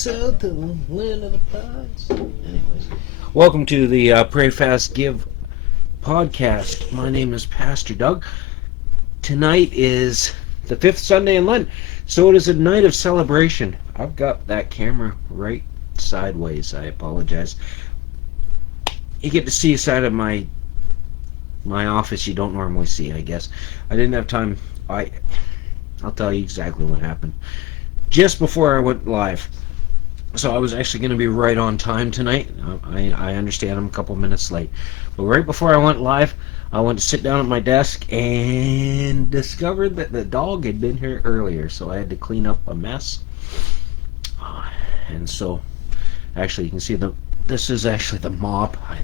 south to the land of the pines. Anyways, welcome to the Pray Fast Give podcast. My name is Pastor Doug. Tonight is the 5th Sunday in Lent, so it is a night of celebration. I've got that camera right sideways. I apologize. You get to see a side of my office you don't normally see, I guess. I didn't have time. I'll tell you exactly what happened. Just before I went live. So I was actually going to be right on time tonight. I understand I'm a couple minutes late. But right before I went live, I went to sit down at my desk and discovered that the dog had been here earlier. So I had to clean up a mess. And so, actually, you can see this is actually the mop. I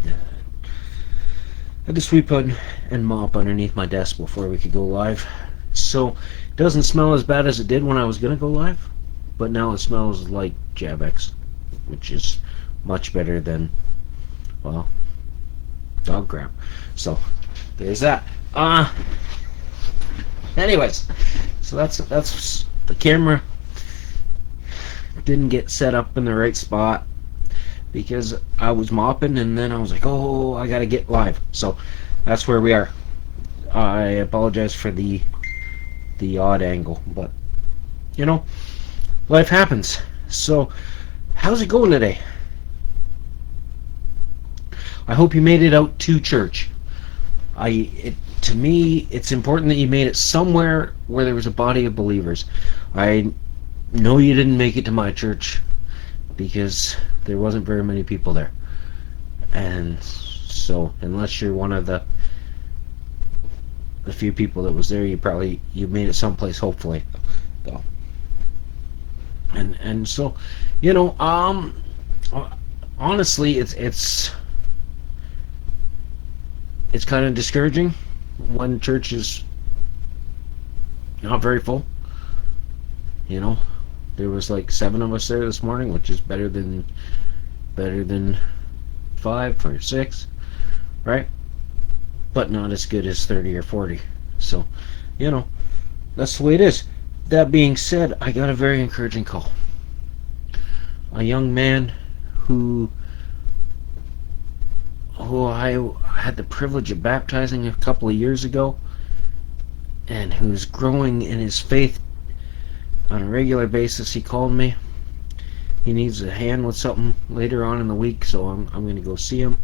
had to sweep and mop underneath my desk before we could go live. So, it doesn't smell as bad as it did when I was going to go live. But now it smells like Jabex, which is much better than, well, dog crap. So, there's that. Anyways, so that's the camera. Didn't get set up in the right spot because I was mopping, and then I was like, oh, I gotta get live. So, that's where we are. I apologize for the odd angle, but, you know, life happens. So, how's it going today? I hope you made it out to church. To me, it's important that you made it somewhere where there was a body of believers. I know you didn't make it to my church because there wasn't very many people there. And so, unless you're one of the few people that was there, you made it someplace, hopefully. So, and so, you know, honestly, it's kind of discouraging when church is not very full. You know, there was like 7 of us there this morning, which is better than 5 or 6, right? But not as good as 30 or 40. So, you know, that's the way it is. That being said, I got a very encouraging call. A young man who I had the privilege of baptizing a couple of years ago, and who's growing in his faith on a regular basis. He called me. He needs a hand with something later on in the week, so I'm going to go see him.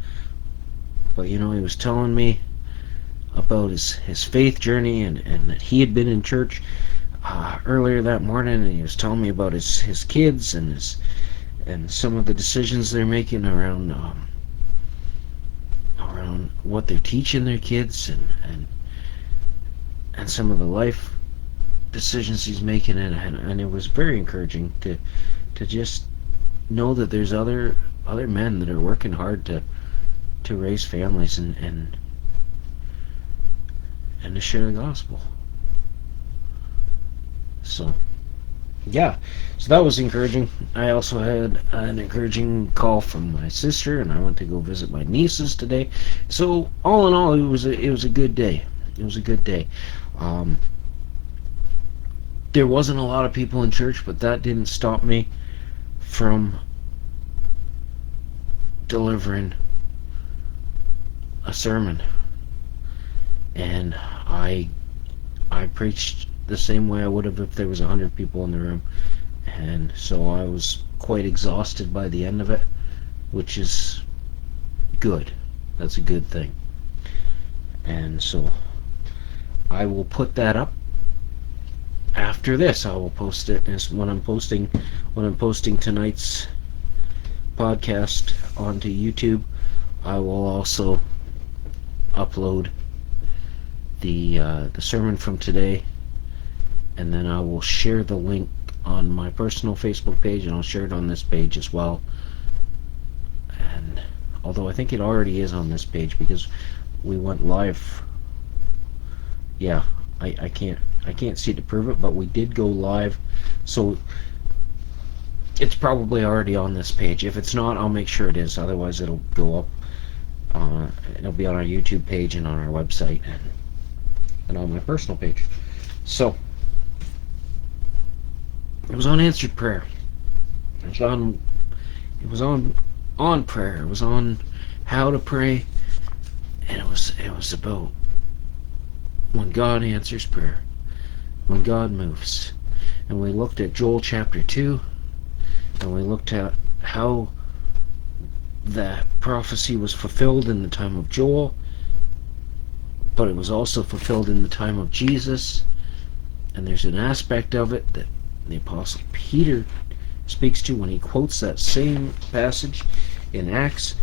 But, you know, he was telling me about his faith journey, and that he had been in church earlier that morning, and he was telling me about his kids and some of the decisions they're making around what they're teaching their kids, and some of the life decisions he's making, and it was very encouraging to just know that there's other men that are working hard to raise families and to share the gospel. So, yeah, so that was encouraging. I also had an encouraging call from my sister, and I went to go visit my nieces today. So, all in all, it was a good day. It was a good day. There wasn't a lot of people in church, but that didn't stop me from delivering a sermon. And I preached the same way I would have if there was 100 people in the room. And so I was quite exhausted by the end of it, which is good. That's a good thing. And so I will put that up after this. I will post it when I'm posting tonight's podcast onto YouTube. I will also upload the sermon from today, and then I will share the link on my personal Facebook page, and I'll share it on this page as well. And although I think it already is on this page because we went live. Yeah, I can't see to prove it, but we did go live, so it's probably already on this page. If it's not, I'll make sure it is. Otherwise, it'll go up. It'll be on our YouTube page and on our website and on my personal page. So, it was unanswered prayer. It was on prayer. It was on how to pray, and it was about when God answers prayer, when God moves. And we looked at Joel chapter 2, and we looked at how that prophecy was fulfilled in the time of Joel, but it was also fulfilled in the time of Jesus. And there's an aspect of it that the Apostle Peter speaks to when he quotes that same passage in Acts,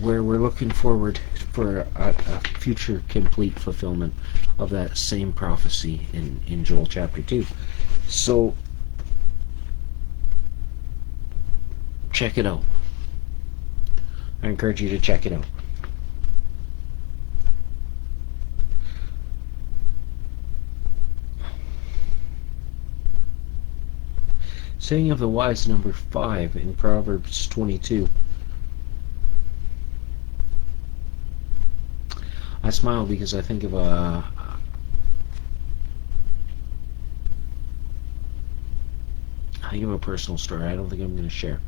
where we're looking forward for a future complete fulfillment of that same prophecy in Joel chapter 2. So check it out. I encourage you to check it out. Saying of the wise, number 5 in Proverbs 22. I smile because I think of a personal story I don't think I'm going to share.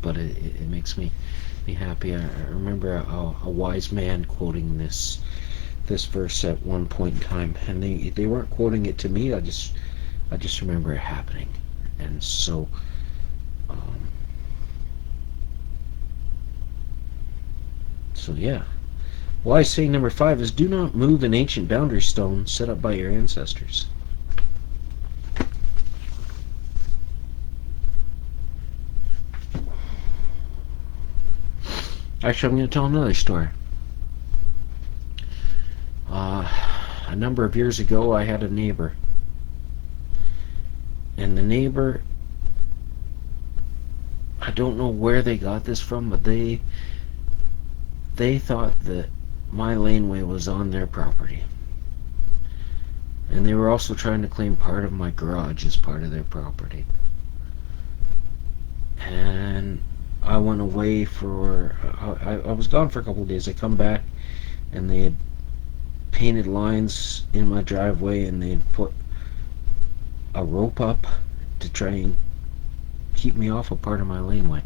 But it makes me happy. I remember a wise man quoting this verse at one point in time, and they weren't quoting it to me. I just remember it happening, and so yeah. Wise saying number 5 is, do not move an ancient boundary stone set up by your ancestors. Actually, I'm going to tell another story. A number of years ago, I had a neighbor. And the neighbor, I don't know where they got this from, but they thought that my laneway was on their property. And they were also trying to claim part of my garage as part of their property. And I went away for, I was gone for a couple of days. I come back, and they had painted lines in my driveway, and they had put a rope up to try and keep me off a part of my laneway.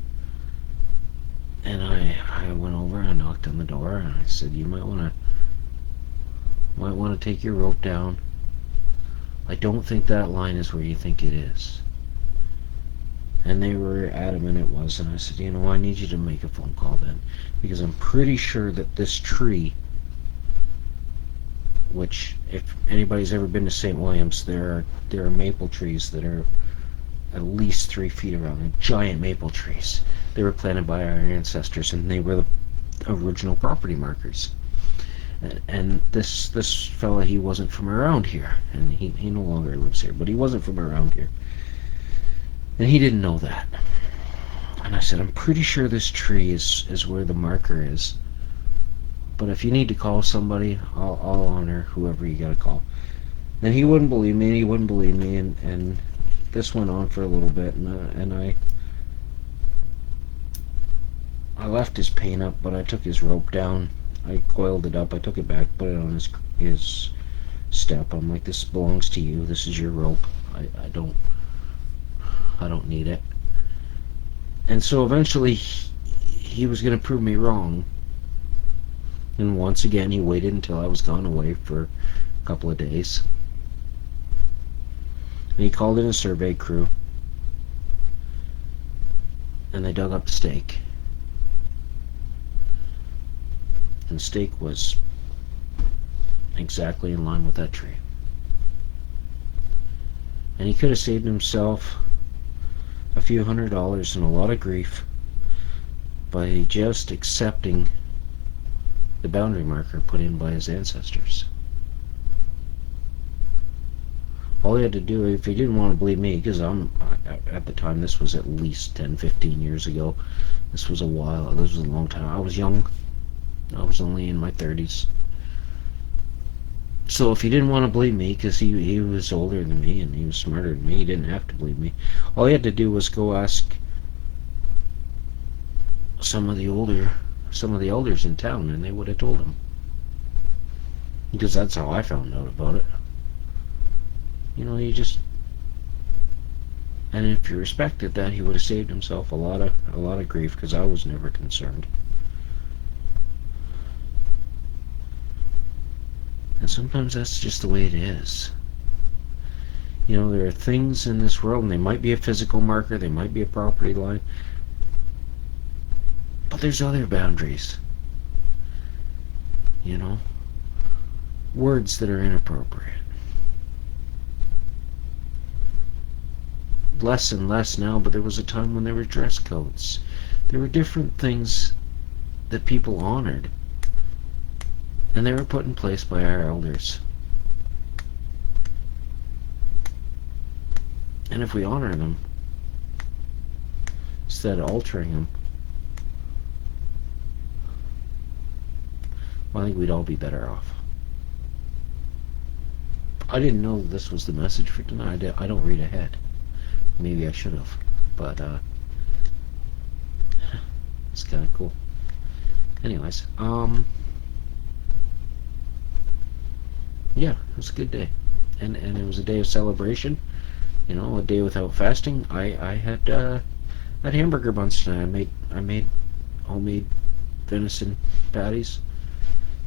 And I went over, I knocked on the door, and I said, you might want to take your rope down. I don't think that line is where you think it is. And they were adamant it was, and I said, you know, I need you to make a phone call then, because I'm pretty sure that this tree, which, if anybody's ever been to St. William's, there are maple trees that are at least 3 feet around. They're giant maple trees. They were planted by our ancestors, and they were the original property markers. And this fella, he wasn't from around here, and he no longer lives here, but he wasn't from around here. And he didn't know that. And I said, I'm pretty sure this tree is where the marker is. But if you need to call somebody, I'll honor whoever you gotta call. And he wouldn't believe me, and he wouldn't believe me, and this went on for a little bit, and I left his paint up, but I took his rope down. I coiled it up, I took it back, put it on his step. I'm like, this belongs to you, this is your rope. I don't need it. And so eventually he was going to prove me wrong. And once again, he waited until I was gone away for a couple of days. And he called in a survey crew. And they dug up the stake. And the stake was exactly in line with that tree. And he could have saved himself a few $100s and a lot of grief by just accepting the boundary marker put in by his ancestors. All he had to do, if he didn't want to believe me, because at the time, this was at least 10-15 years ago, this was a long time. I was young. I was only in my 30s. So if he didn't want to believe me, because he was older than me and he was smarter than me, he didn't have to believe me. All he had to do was go ask some of the elders in town, and they would have told him. Because that's how I found out about it. you just, and if you respected that, he would have saved himself a lot of grief, because I was never concerned. And sometimes that's just the way it is. There are things in this world, and they might be a physical marker, they might be a property line, but there's other boundaries. Words that are inappropriate. Less and less now, but there was a time when there were dress codes. There were different things that people honored, and they were put in place by our elders. And if we honor them, instead of altering them, well, I think we'd all be better off. I didn't know this was the message for tonight. I don't read ahead. Maybe I should have, but it's kind of cool. Anyways, yeah, it was a good day, and it was a day of celebration. A day without fasting. I had hamburger buns tonight. I made homemade venison patties,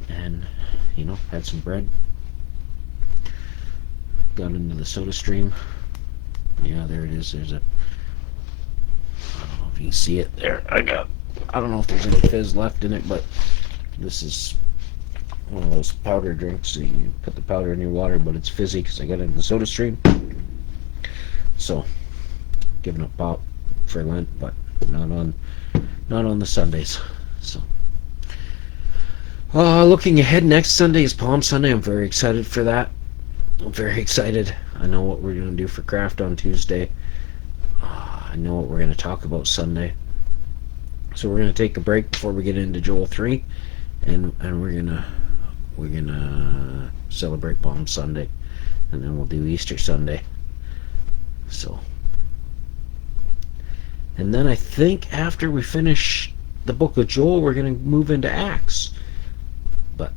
and had some bread. Got into the soda stream. Yeah, there it is. There's a, I don't know if you can see it there. I don't know if there's any fizz left in it, but this is one of those powder drinks. So you put the powder in your water, but it's fizzy because I got it in the soda stream. So, giving up pop for Lent, but not on the Sundays. So, looking ahead, next Sunday is Palm Sunday. I'm very excited for that. I'm very excited. I know what we're going to do for craft on Tuesday. I know what we're going to talk about Sunday. So we're going to take a break before we get into Joel 3, and we're gonna celebrate Palm Sunday, and then we'll do Easter Sunday. So, and then I think after we finish the book of Joel, we're going to move into Acts. But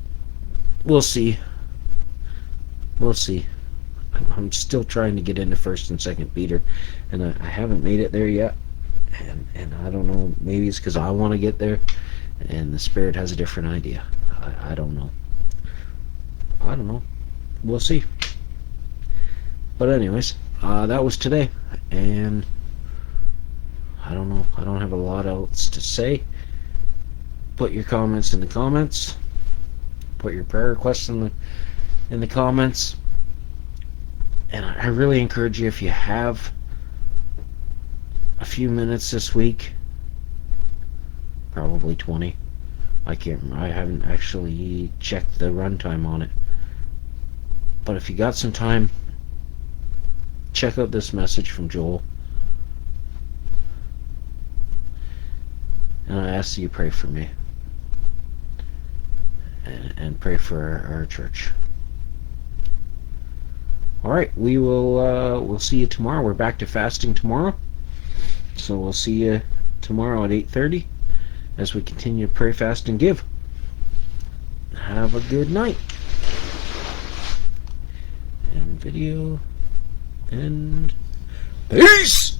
we'll see. We'll see. I'm still trying to get into 1st and 2nd Peter, and I haven't made it there yet. And I don't know. Maybe it's because I want to get there, and the Spirit has a different idea. I don't know. I don't know. We'll see. But anyways, that was today, and I don't know. I don't have a lot else to say. Put your comments in the comments. Put your prayer requests in the comments. And I really encourage you, if you have a few minutes this week, probably 20. I haven't actually checked the runtime on it. But if you got some time, check out this message from Joel. And I ask that you pray for me. And pray for our church. Alright, we'll see you tomorrow. We're back to fasting tomorrow. So we'll see you tomorrow at 8:30 as we continue to pray, fast, and give. Have a good night. And video, and peace!